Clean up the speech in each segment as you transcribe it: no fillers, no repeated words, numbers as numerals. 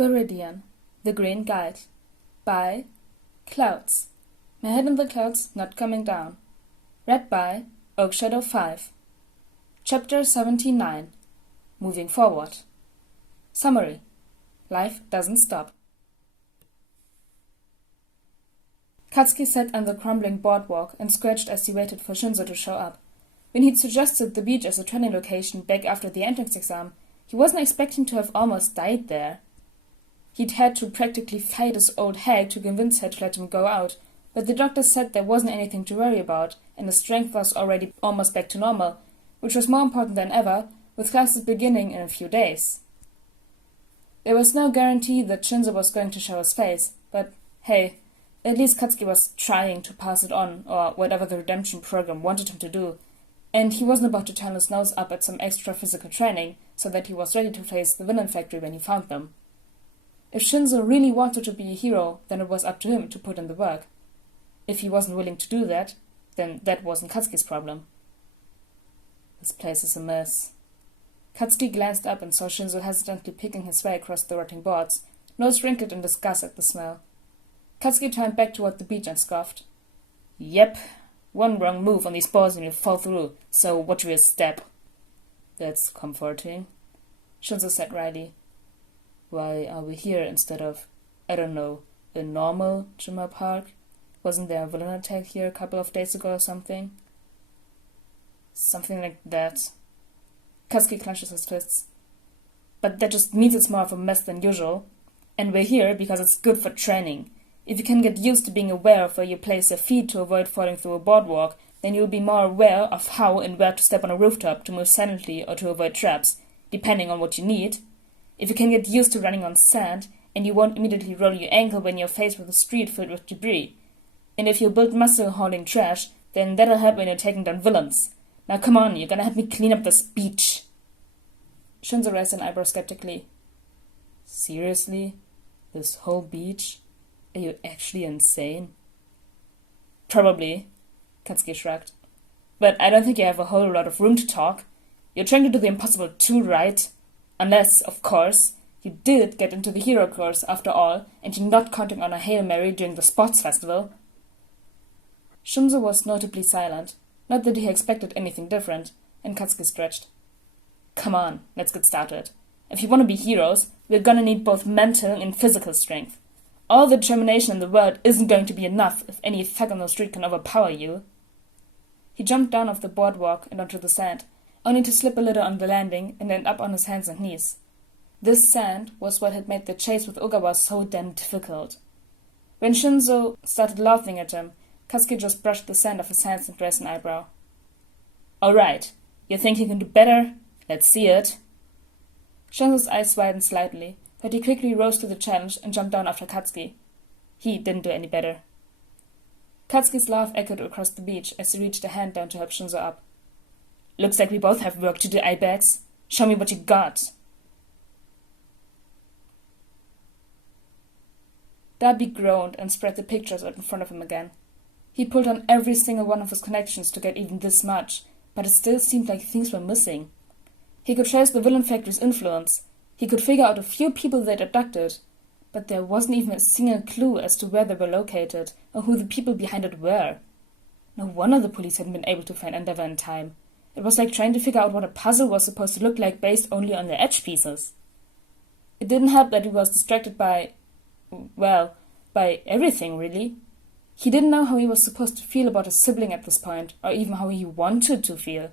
Viridian, The Green Guide, by Clouds. My Head in the Clouds Not Coming Down. Read by Oakshadow 5. Chapter 79. Moving Forward. Summary. Life doesn't stop. Katsuki sat on the crumbling boardwalk and scratched as he waited for Shinzo to show up. When he'd suggested the beach as a training location back after the entrance exam, he wasn't expecting to have almost died there. He'd had to practically fight his old hag to convince her to let him go out, but the doctor said there wasn't anything to worry about, and his strength was already almost back to normal, which was more important than ever, with classes beginning in a few days. There was no guarantee that Shinzo was going to show his face, but hey, at least Katsuki was trying to pass it on, or whatever the redemption program wanted him to do, and he wasn't about to turn his nose up at some extra physical training so that he was ready to face the villain factory when he found them. If Shinzo really wanted to be a hero, then it was up to him to put in the work. If he wasn't willing to do that, then that wasn't Katsuki's problem. This place is a mess. Katsuki glanced up and saw Shinzo hesitantly picking his way across the rotting boards, nose wrinkled in disgust at the smell. Katsuki turned back toward the beach and scoffed. Yep, one wrong move on these boards and you'll fall through, so watch your step. That's comforting, Shinzo said wryly. Why are we here instead of, I don't know, a normal Jima Park? Wasn't there a villain attack here a couple of days ago or something? Something like that. Katsuki clenches his fists. But that just means it's more of a mess than usual. And we're here because it's good for training. If you can get used to being aware of where you place your feet to avoid falling through a boardwalk, then you'll be more aware of how and where to step on a rooftop to move silently or to avoid traps, depending on what you need. If you can get used to running on sand, and you won't immediately roll your ankle when you're faced with a street filled with debris. And if you build muscle hauling trash, then that'll help when you're taking down villains. Now come on, you're gonna help me clean up this beach. Shinzo raised an eyebrow skeptically. Seriously? This whole beach? Are you actually insane? Probably, Katsuki shrugged. But I don't think you have a whole lot of room to talk. You're trying to do the impossible too, right? Unless, of course, you did get into the hero course after all, and you're not counting on a Hail Mary during the sports festival. Shinzo was notably silent, not that he expected anything different, and Katsuki stretched. Come on, let's get started. If you want to be heroes, we're gonna need both mental and physical strength. All the determination in the world isn't going to be enough if any thug on the street can overpower you. He jumped down off the boardwalk and onto the sand, only to slip a little on the landing and end up on his hands and knees. This sand was what had made the chase with Ogawa so damn difficult. When Shinzo started laughing at him, Katsuki just brushed the sand off his hands and raised an eyebrow. All right, you think you can do better? Let's see it. Shinzo's eyes widened slightly, but he quickly rose to the challenge and jumped down after Katsuki. He didn't do any better. Katsuki's laugh echoed across the beach as he reached a hand down to help Shinzo up. Looks like we both have work to do, Ibex. Show me what you got. Darby groaned and spread the pictures out in front of him again. He pulled on every single one of his connections to get even this much, but it still seemed like things were missing. He could trace the villain factory's influence. He could figure out a few people they'd abducted, but there wasn't even a single clue as to where they were located or who the people behind it were. No wonder the police hadn't been able to find Endeavor in time. It was like trying to figure out what a puzzle was supposed to look like based only on the edge pieces. It didn't help that he was distracted by everything, really. He didn't know how he was supposed to feel about his sibling at this point, or even how he wanted to feel.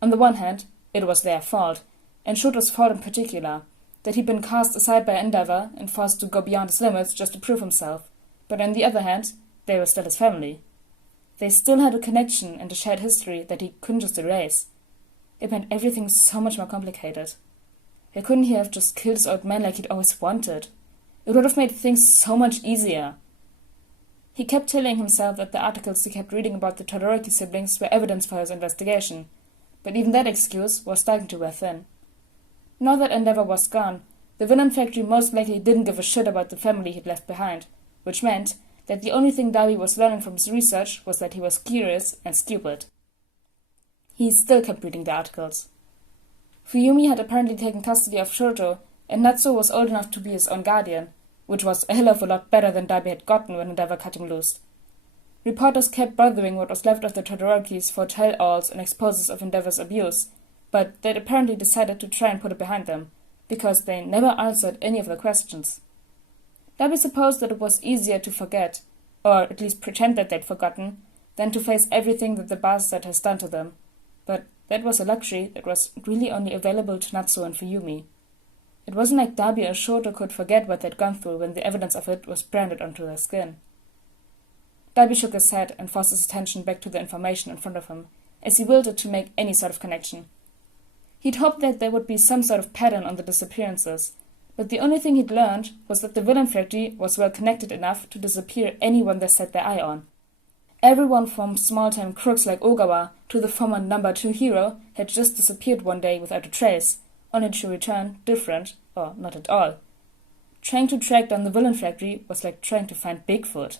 On the one hand, it was their fault, and Shoto's fault in particular, that he'd been cast aside by Endeavor and forced to go beyond his limits just to prove himself. But on the other hand, they were still his family. They still had a connection and a shared history that he couldn't just erase. It made everything so much more complicated. Why couldn't he have just killed his old man like he'd always wanted? It would have made things so much easier. He kept telling himself that the articles he kept reading about the Todoroki siblings were evidence for his investigation, but even that excuse was starting to wear thin. Now that Endeavor was gone, the villain factory most likely didn't give a shit about the family he'd left behind, which meant that the only thing Darby was learning from his research was that he was curious and stupid. He still kept reading the articles. Fuyumi had apparently taken custody of Shoto, and Natsuo was old enough to be his own guardian, which was a hell of a lot better than Darby had gotten when Endeavor cut him loose. Reporters kept bothering what was left of the Todorokis for tell-alls and exposes of Endeavor's abuse, but they'd apparently decided to try and put it behind them, because they never answered any of the questions. Darby supposed that it was easier to forget, or at least pretend that they'd forgotten, than to face everything that the bastard has done to them. But that was a luxury that was really only available to Natsuo and Fuyumi. It wasn't like Darby or Shoto could forget what they'd gone through when the evidence of it was branded onto their skin. Darby shook his head and forced his attention back to the information in front of him, as he willed it to make any sort of connection. He'd hoped that there would be some sort of pattern on the disappearances, but the only thing he'd learned was that the villain factory was well connected enough to disappear anyone they set their eye on. Everyone from small-time crooks like Ogawa to the former number 2 hero had just disappeared one day without a trace, only to return different, or not at all. Trying to track down the villain factory was like trying to find Bigfoot.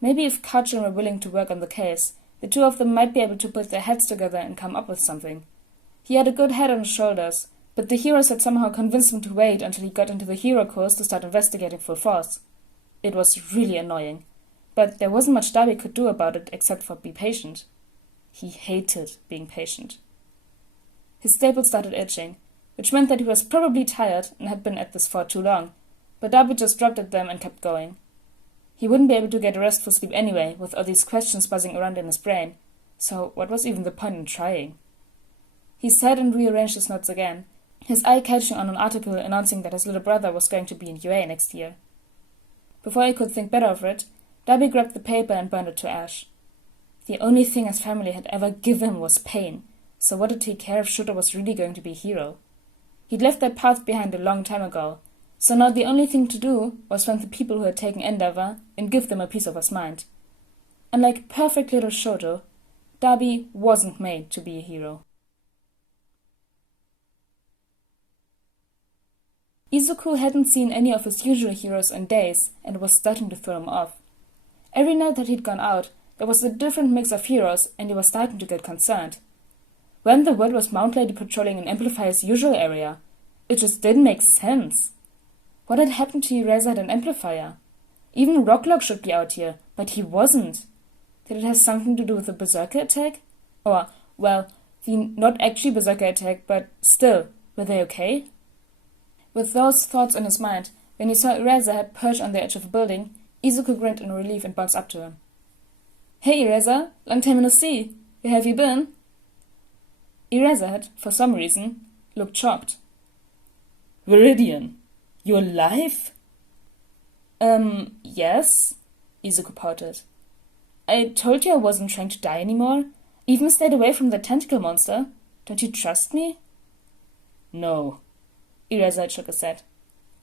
Maybe if Kachin were willing to work on the case, the two of them might be able to put their heads together and come up with something. He had a good head on his shoulders, but the heroes had somehow convinced him to wait until he got into the hero course to start investigating full force. It was really annoying, but there wasn't much Darby could do about it except for be patient. He hated being patient. His staples started itching, which meant that he was probably tired and had been at this for too long, but Darby just dropped at them and kept going. He wouldn't be able to get a restful sleep anyway, with all these questions buzzing around in his brain, so what was even the point in trying? He sat and rearranged his notes again, his eye catching on an article announcing that his little brother was going to be in UA next year. Before he could think better of it, Darby grabbed the paper and burned it to ash. The only thing his family had ever given him was pain, so what did he care if Shuto was really going to be a hero? He'd left that path behind a long time ago, so now the only thing to do was find the people who had taken Endeavor and give them a piece of his mind. Unlike perfect little Shoto, Darby wasn't made to be a hero. Izuku hadn't seen any of his usual heroes in days and was starting to throw him off. Every night that he'd gone out, there was a different mix of heroes and he was starting to get concerned. When in the world was Mount Lady patrolling an Amplifier's usual area? It just didn't make sense. What had happened to Eraser and Amplifier? Even Rocklock should be out here, but he wasn't. Did it have something to do with the Berserker attack? Or, well, the not actually Berserker attack, but still, were they okay? With those thoughts in his mind, when he saw Eraserhead perched on the edge of a building, Izuku grinned in relief and bounced up to him. "Hey, Eraser, long time no see. Where have you been?" Eraserhead, for some reason, looked shocked. "Viridian, you alive?" Yes," Izuku pouted. "I told you I wasn't trying to die anymore. Even stayed away from the tentacle monster. Don't you trust me?" "No." Eraserhead shook his head.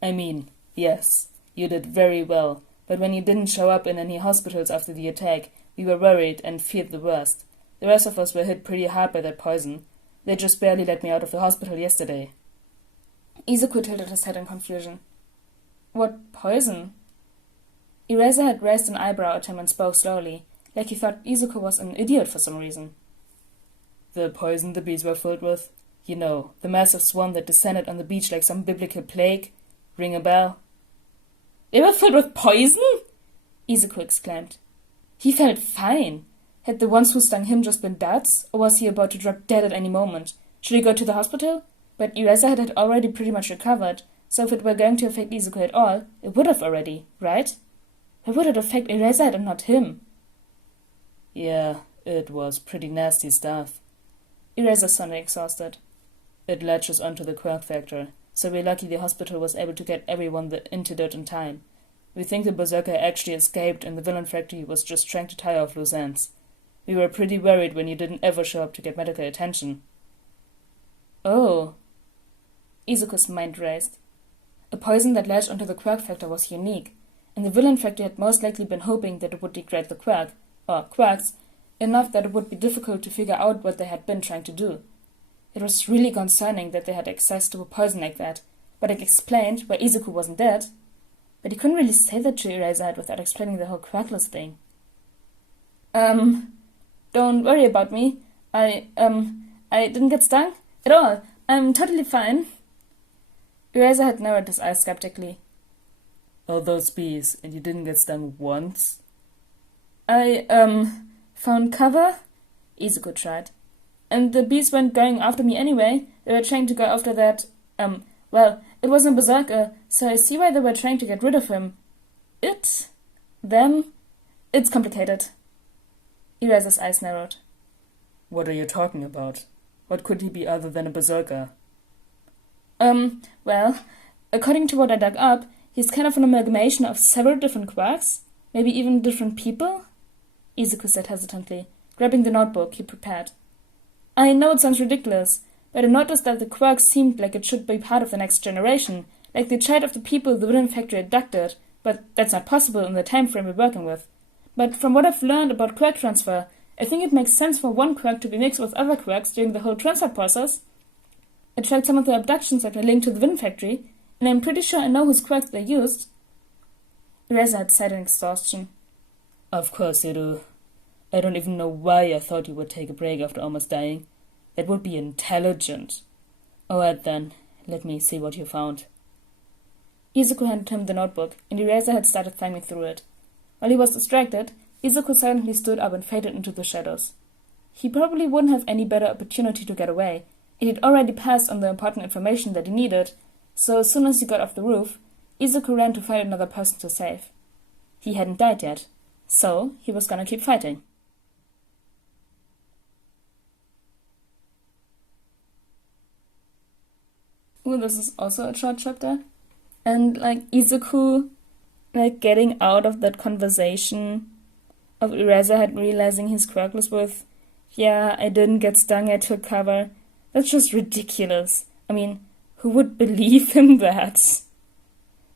"I mean, yes, you did very well, but when you didn't show up in any hospitals after the attack, we were worried and feared the worst. The rest of us were hit pretty hard by that poison. They just barely let me out of the hospital yesterday." Izuku tilted his head in confusion. "What poison?" Eraserhead raised an eyebrow at him and spoke slowly, like he thought Izuku was an idiot for some reason. "The poison the bees were filled with. You know, the massive swarm that descended on the beach like some biblical plague. Ring a bell?" "They were filled with poison?" Izuku exclaimed. He felt fine. Had the ones who stung him just been duds, or was he about to drop dead at any moment? Should he go to the hospital? But Eraserhead had already pretty much recovered, so if it were going to affect Izuku at all, it would have already, right? Why would it affect Eraserhead and not him? "Yeah, it was pretty nasty stuff." Eraser sounded exhausted. "It latches onto the quirk factor, so we're lucky the hospital was able to get everyone the antidote in time. We think the Berserker actually escaped and the villain factory was just trying to tie off loose ends. We were pretty worried when you didn't ever show up to get medical attention." "Oh." Izuku's mind raced. A poison that latched onto the quirk factor was unique, and the villain factory had most likely been hoping that it would degrade the quirk, or quirks, enough that it would be difficult to figure out what they had been trying to do. It was really concerning that they had access to a poison like that, but it explained why Izuku wasn't dead. But he couldn't really say that to Eraserhead without explaining the whole quirkless thing. Don't worry about me. I didn't get stung at all. I'm totally fine." Eraserhead narrowed his eyes skeptically. All those bees, and you didn't get stung once? I, found cover? Izuku tried. And the bees weren't going after me anyway. They were trying to go after that, well, it wasn't a berserker, so I see why they were trying to get rid of him. Them? It's complicated. Eraser's eyes narrowed. What are you talking about? What could he be other than a berserker? Well, according to what I dug up, he's kind of an amalgamation of several different quirks, maybe even different people? Izuku said hesitantly, grabbing the notebook he prepared. I know it sounds ridiculous, but I noticed that the quirk seemed like it should be part of the next generation, like the child of the people the Villain Factory abducted, but that's not possible in the time frame we're working with. But from what I've learned about quirk transfer, I think it makes sense for one quirk to be mixed with other quirks during the whole transfer process. I tracked some of the abductions that were linked to the Villain Factory, and I'm pretty sure I know whose quirks they used. Eraserhead sighed in exhaustion. Of course you do. I don't even know why I thought you would take a break after almost dying. That would be intelligent. Alright then, let me see what you found. Izuku handed him the notebook, and Eraserhead started thumbing through it. While he was distracted, Izuku silently stood up and faded into the shadows. He probably wouldn't have any better opportunity to get away, and he'd already passed on the important information that he needed, so as soon as he got off the roof, Izuku ran to find another person to save. He hadn't died yet, so he was gonna keep fighting. Ooh, this is also a short chapter. And, Izuku, getting out of that conversation of Eraserhead realizing his quirk was with, yeah, I didn't get stung, I took cover. That's just ridiculous. I mean, who would believe him that?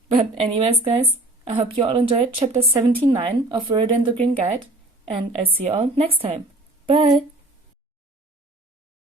But anyways, guys, I hope you all enjoyed chapter 79 of Viridian the Green Guide, and I'll see you all next time. Bye!